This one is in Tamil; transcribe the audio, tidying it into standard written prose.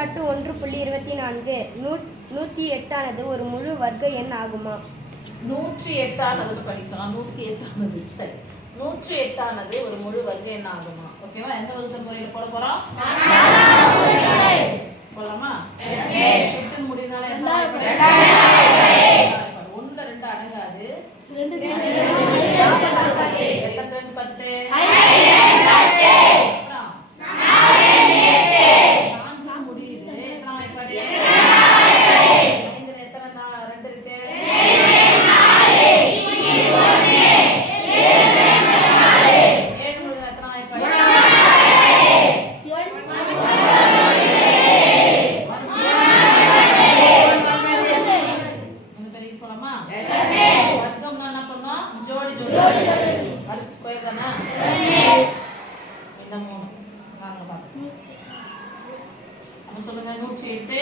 எடுத்துக்காட்டு 1.24 108 ஒரு முழு வர்க்க எண் ஆகுமா? 108 படிக்கலாம். 108 சரி. 108 ஒரு முழு வர்க்க எண் ஆகுமா? ஓகேவா? எந்த வகுத்தல் முறையில் போட போறோம்? போலாமா? முடிந்தால என்ன? 1 2 அடங்காது. 2 10 சொல்லுங்க. 108